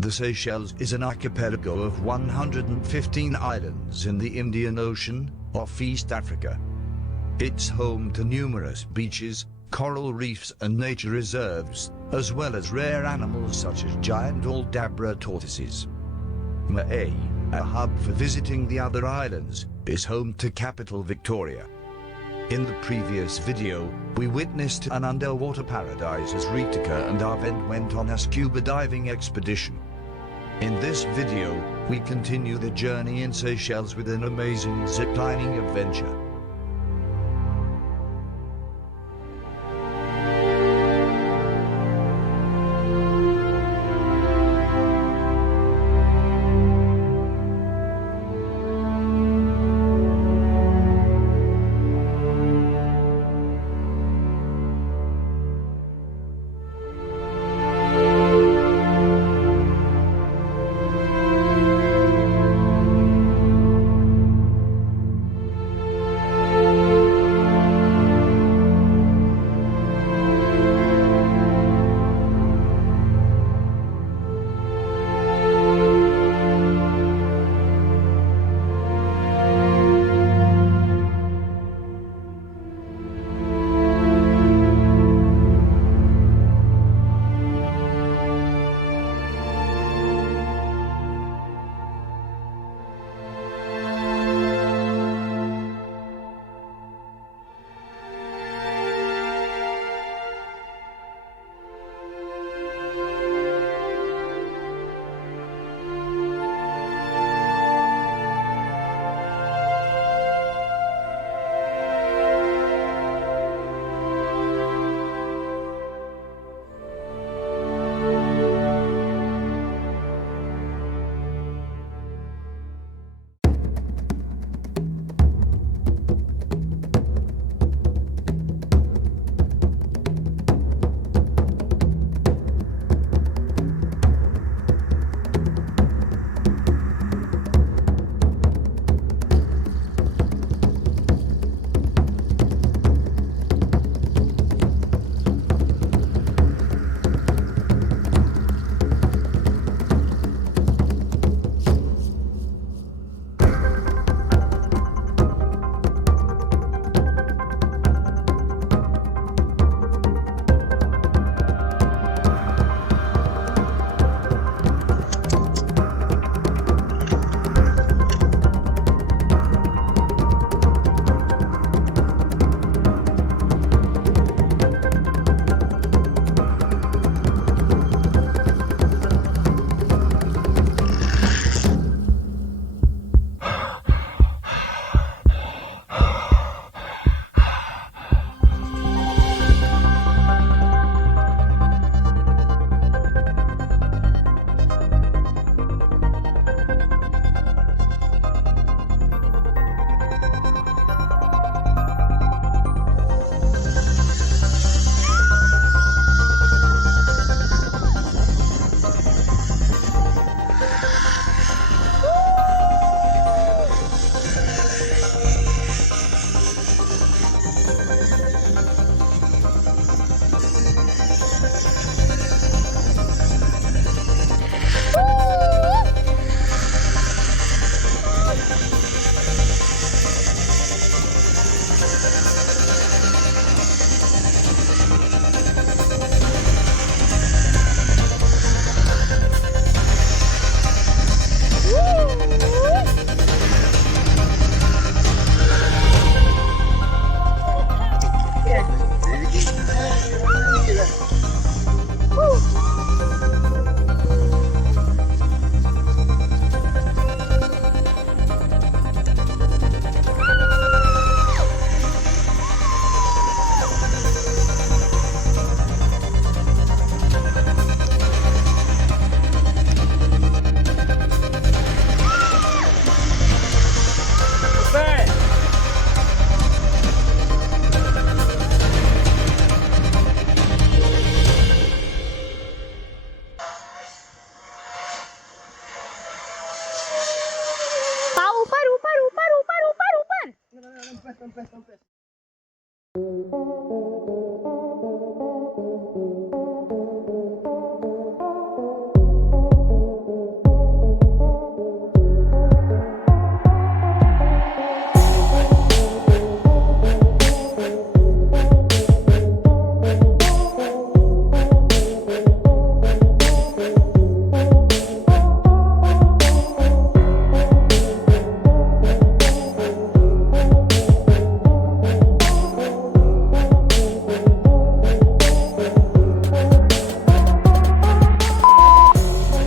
The Seychelles is an archipelago of 115 islands in the Indian Ocean, off East Africa. It's home to numerous beaches, coral reefs and nature reserves, as well as rare animals such as giant Aldabra tortoises. Mahé, a hub for visiting the other islands, is home to capital Victoria. In the previous video, we witnessed an underwater paradise as Reetika and Arvind went on a scuba diving expedition. In this video, we continue the journey in Seychelles with an amazing ziplining adventure.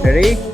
Ready?